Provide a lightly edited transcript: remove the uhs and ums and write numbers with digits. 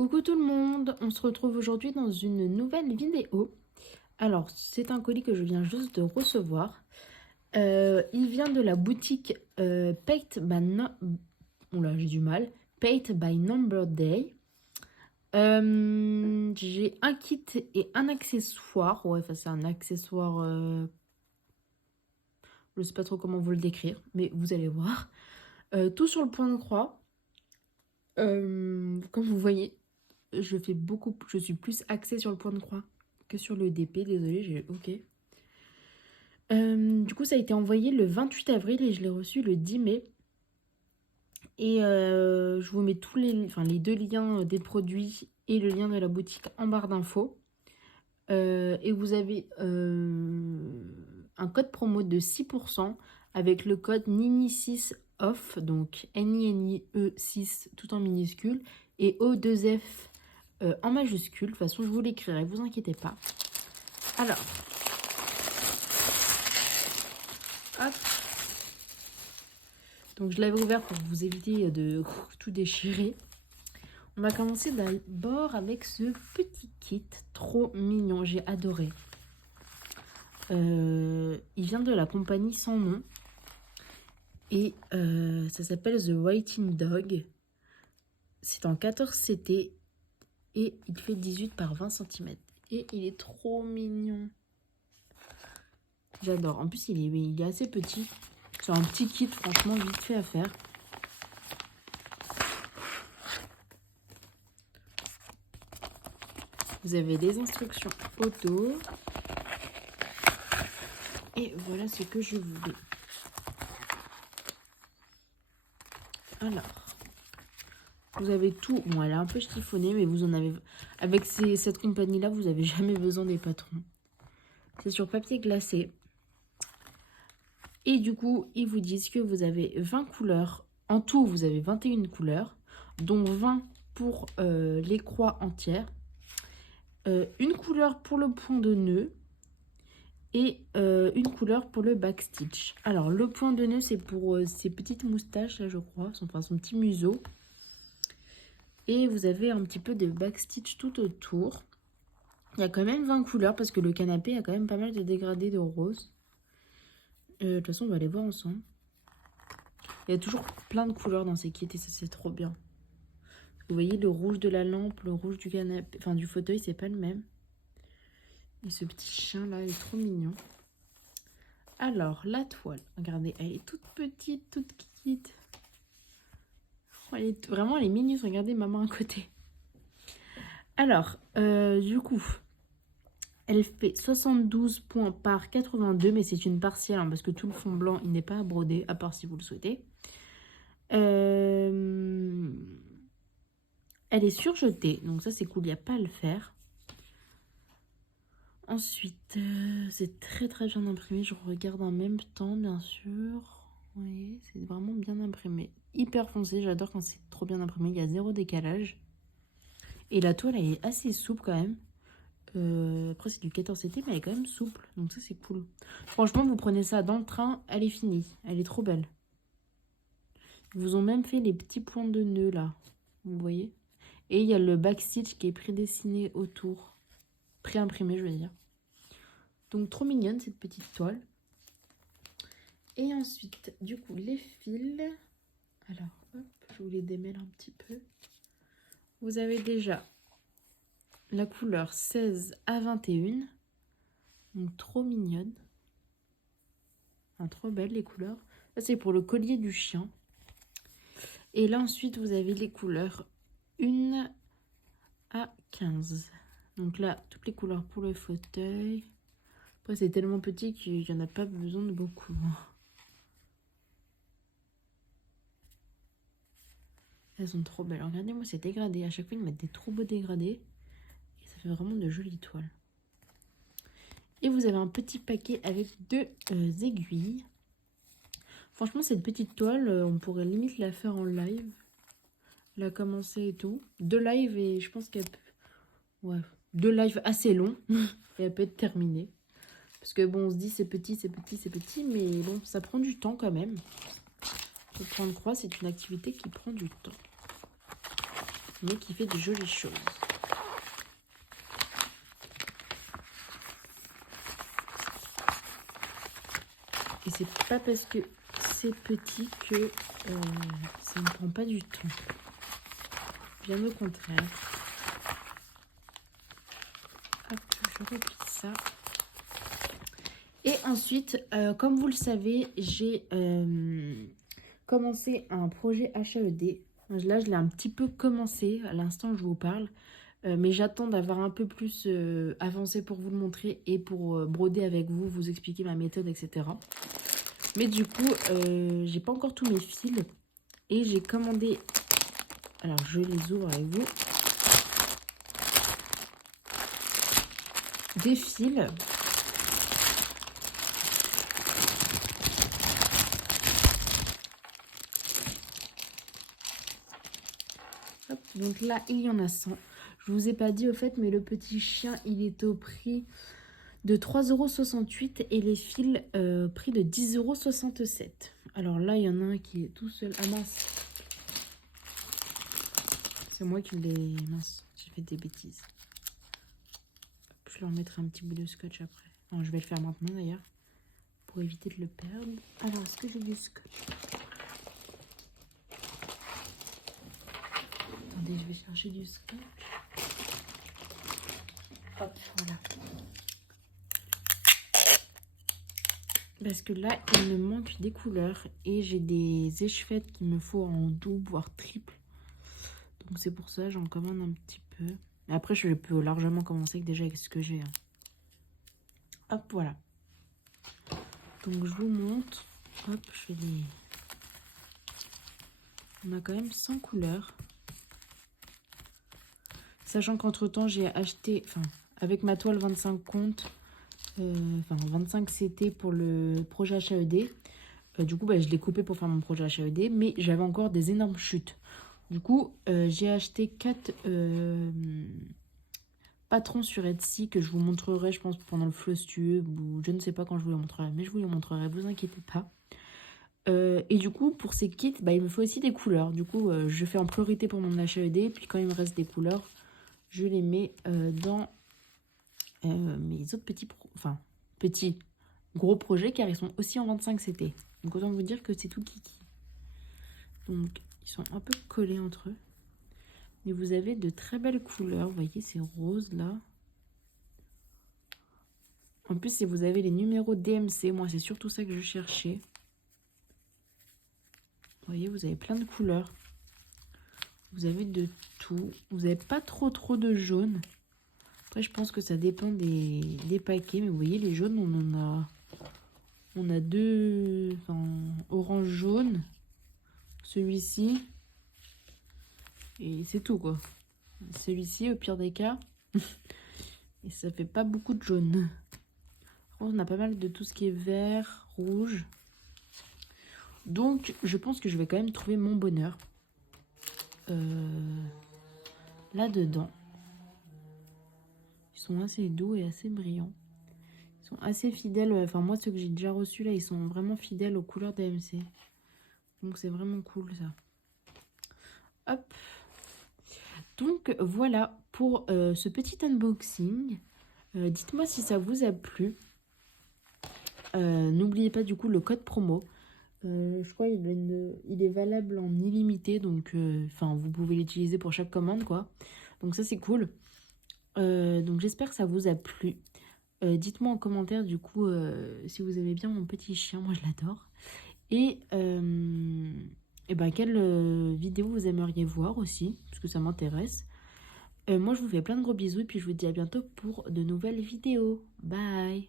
Coucou tout le monde, on se retrouve aujourd'hui dans une nouvelle vidéo. Alors, c'est un colis que je viens juste de recevoir. Il vient de la boutique Paint by Oula, j'ai du mal. Paint by Number Day. J'ai un kit et un accessoire. Ouais, enfin c'est un accessoire... Je sais pas trop comment vous le décrire, mais vous allez voir. Tout sur le point de croix. Comme vous voyez, je suis plus axée sur le point de croix que sur le DP. Désolée, j'ai OK. Du coup, ça a été envoyé le 28 avril et je l'ai reçu le 10 mai. Et je vous mets les deux liens des produits et le lien de la boutique en barre d'infos. Et vous avez un code promo de 6% avec le code NINI6OFF, donc NINIE 6 tout en minuscule et O2F en majuscule. De toute façon, je vous l'écrirai, vous inquiétez pas. Alors, hop. Donc, je l'avais ouvert pour vous éviter de tout déchirer. On va commencer d'abord avec ce petit kit trop mignon, j'ai adoré. Il vient de la compagnie sans nom et ça s'appelle The Waiting Dog. C'est en 14 CT et il fait 18 par 20 cm. Et il est trop mignon. J'adore. En plus, il est assez petit. C'est un petit kit, franchement, vite fait à faire. Vous avez des instructions auto. Et voilà ce que je voulais. Alors, vous avez tout. Bon, elle est un peu chiffonnée, mais vous en avez... Avec cette compagnie-là, vous n'avez jamais besoin des patrons. C'est sur papier glacé. Et du coup, ils vous disent que vous avez 20 couleurs. En tout, vous avez 21 couleurs, dont 20 pour les croix entières. Une couleur pour le point de nœud. Et une couleur pour le backstitch. Alors, le point de nœud, c'est pour ces petites moustaches, là, je crois. Son petit museau. Et vous avez un petit peu de backstitch tout autour. Il y a quand même 20 couleurs parce que le canapé a quand même pas mal de dégradés de rose. De toute façon, on va les voir ensemble. Il y a toujours plein de couleurs dans ces kits et ça, c'est trop bien. Vous voyez, le rouge de la lampe, le rouge du canapé, enfin du fauteuil, c'est pas le même. Et ce petit chien là, il est trop mignon. Alors, la toile, regardez, elle est toute petite, toute petite. Vraiment, elle est mignonne. Regardez ma main à côté. Alors, du coup, elle fait 72 points par 82, mais c'est une partielle, hein, parce que tout le fond blanc, il n'est pas à broder, à part si vous le souhaitez. Elle est surjetée, donc ça c'est cool, il n'y a pas à le faire. Ensuite, c'est très très bien imprimé. Je regarde en même temps, bien sûr. Vous voyez, c'est vraiment bien imprimé. Hyper foncé, j'adore quand c'est trop bien imprimé. Il y a zéro décalage. Et la toile, elle est assez souple quand même. Après, c'est du 14 CT, mais elle est quand même souple. Donc ça, c'est cool. Franchement, vous prenez ça dans le train, elle est finie. Elle est trop belle. Ils vous ont même fait les petits points de nœud, là. Vous voyez? Et il y a le backstitch qui est prédessiné autour. Pré-imprimé, je veux dire. Donc, trop mignonne, cette petite toile. Et ensuite, du coup, les fils. Alors, hop, je vous les démêle un petit peu. Vous avez déjà la couleur 16 à 21. Donc, trop mignonne. Enfin, trop belle, les couleurs. Ça, c'est pour le collier du chien. Et là, ensuite, vous avez les couleurs 1 à 15. Donc là, toutes les couleurs pour le fauteuil. Après, c'est tellement petit qu'il n'y en a pas besoin de beaucoup. Elles sont trop belles. Regardez-moi ces dégradés. À chaque fois, ils mettent des trop beaux dégradés. Et ça fait vraiment de jolies toiles. Et vous avez un petit paquet avec deux aiguilles. Franchement, cette petite toile, on pourrait limite la faire en live. La commencer et tout. 2 lives et je pense qu'elle peut... Ouais, 2 lives assez longs. Et elle peut être terminée. Parce que bon, on se dit c'est petit, c'est petit, c'est petit. Mais bon, ça prend du temps quand même. Le point de croix, c'est une activité qui prend du temps. mais qui fait de jolies choses. Et c'est pas parce que c'est petit que ça ne prend pas du temps. Bien au contraire. Hop, je replie ça. Et ensuite, comme vous le savez, j'ai commencé un projet HAED. Là, je l'ai un petit peu commencé à l'instant où je vous parle. Mais j'attends d'avoir un peu plus avancé pour vous le montrer et pour broder avec vous, vous expliquer ma méthode, etc. Mais du coup, j'ai pas encore tous mes fils. Et j'ai commandé... Alors, je les ouvre avec vous. Des fils. Hop, donc là, il y en a 100. Je vous ai pas dit au fait, mais le petit chien, il est au prix de 3,68 € et les fils prix de 10,67 €. Alors là, il y en a un qui est tout seul. Ah mince. C'est moi qui l'ai... Mince, j'ai fait des bêtises. Je leur mettrai un petit bout de scotch après. Non, je vais le faire maintenant d'ailleurs, pour éviter de le perdre. Alors, est-ce que j'ai du scotch? Attendez, je vais chercher du scotch. Hop, voilà. Parce que là, il me manque des couleurs et j'ai des échevêtres qu'il me faut en double, voire triple. Donc c'est pour ça, j'en commande un petit peu. Mais après, je peux largement commencer déjà avec ce que j'ai. Hop, voilà. Donc je vous montre. Hop, je fais les... On a quand même 100 couleurs. Sachant qu'entre temps, j'ai acheté, enfin, avec ma toile 25 comptes, 25 CT pour le projet HAED. Du coup, je l'ai coupé pour faire mon projet HAED, mais j'avais encore des énormes chutes. Du coup, j'ai acheté 4 patrons sur Etsy que je vous montrerai, je pense, pendant le Flosstube ou je ne sais pas quand je vous les montrerai, mais je vous les montrerai, vous inquiétez pas. Et du coup, pour ces kits, il me faut aussi des couleurs. Du coup, je fais en priorité pour mon HAED, puis quand il me reste des couleurs, je les mets dans mes autres petits gros projets, car ils sont aussi en 25 CT. Donc autant vous dire que c'est tout kiki. Donc ils sont un peu collés entre eux. Et vous avez de très belles couleurs. Vous voyez ces roses là. En plus, si vous avez les numéros DMC, moi c'est surtout ça que je cherchais. Vous voyez, vous avez plein de couleurs. Vous avez de tout. Vous n'avez pas trop de jaune. Après, je pense que ça dépend des paquets. Mais vous voyez, les jaunes, on a deux, orange jaune. Celui-ci. Et c'est tout, quoi. Celui-ci, au pire des cas. Et ça fait pas beaucoup de jaune. On a pas mal de tout ce qui est vert, rouge. Donc, je pense que je vais quand même trouver mon bonheur. Là-dedans. Ils sont assez doux et assez brillants. Ils sont assez fidèles. Enfin, moi, ceux que j'ai déjà reçus, là, ils sont vraiment fidèles aux couleurs DMC. Donc, c'est vraiment cool, ça. Hop. Donc, voilà pour ce petit unboxing. Dites-moi si ça vous a plu. N'oubliez pas, du coup, le code promo. Je crois qu'il est valable en illimité. Donc, vous pouvez l'utiliser pour chaque commande, quoi. Donc, ça, c'est cool. Donc j'espère que ça vous a plu. Dites-moi en commentaire du coup si vous aimez bien mon petit chien, moi je l'adore. Et quelle vidéo vous aimeriez voir aussi, parce que ça m'intéresse. Moi je vous fais plein de gros bisous et puis je vous dis à bientôt pour de nouvelles vidéos. Bye!